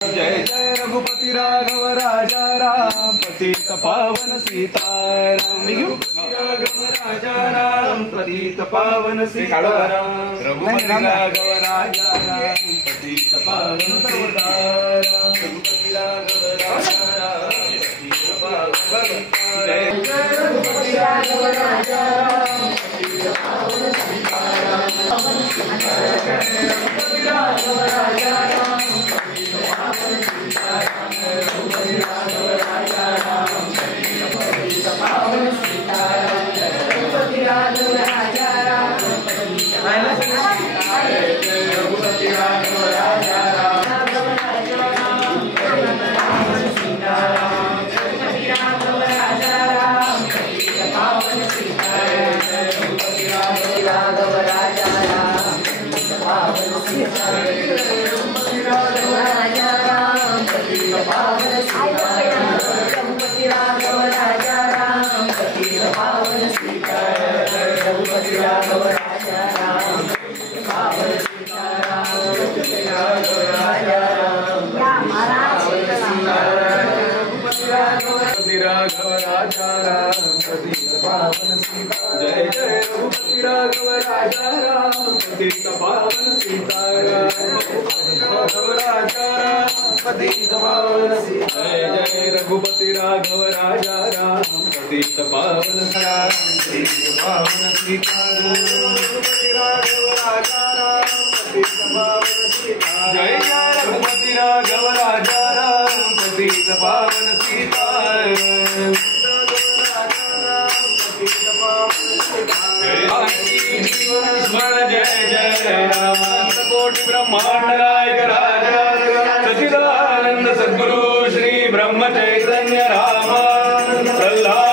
जय जय रघुपति राघव राजा राम पतित पावन सीताराम। राघव राजा राम पतित पावन सीताराम। रघुपति राघव राजा राम पतित पावन सीताराम। रघुपति राघव राजा राम पतित पावन। जय जय रघुपति राघव राजा राम पतित पावन सीताराम। रघुपति राघव राजा राम जय जय रघुपति राघव राजा राम पतित पावन सीताराम। राघव राजा राम पतित पावन सीताराम। जय जय रघुपति राघव राजा राम पतित पावन सीताराम। रघुपति राघव राजा राम पतित पावन सीताराम। जय जय रघुपति राघव राजा राम पतित पावन सीताराम। जय जय राम कोटि ब्रह्मांड नायक राजा सच्चिदानंद सद्गुरु श्री ब्रह्म चैतन्य राम प्रह्लाद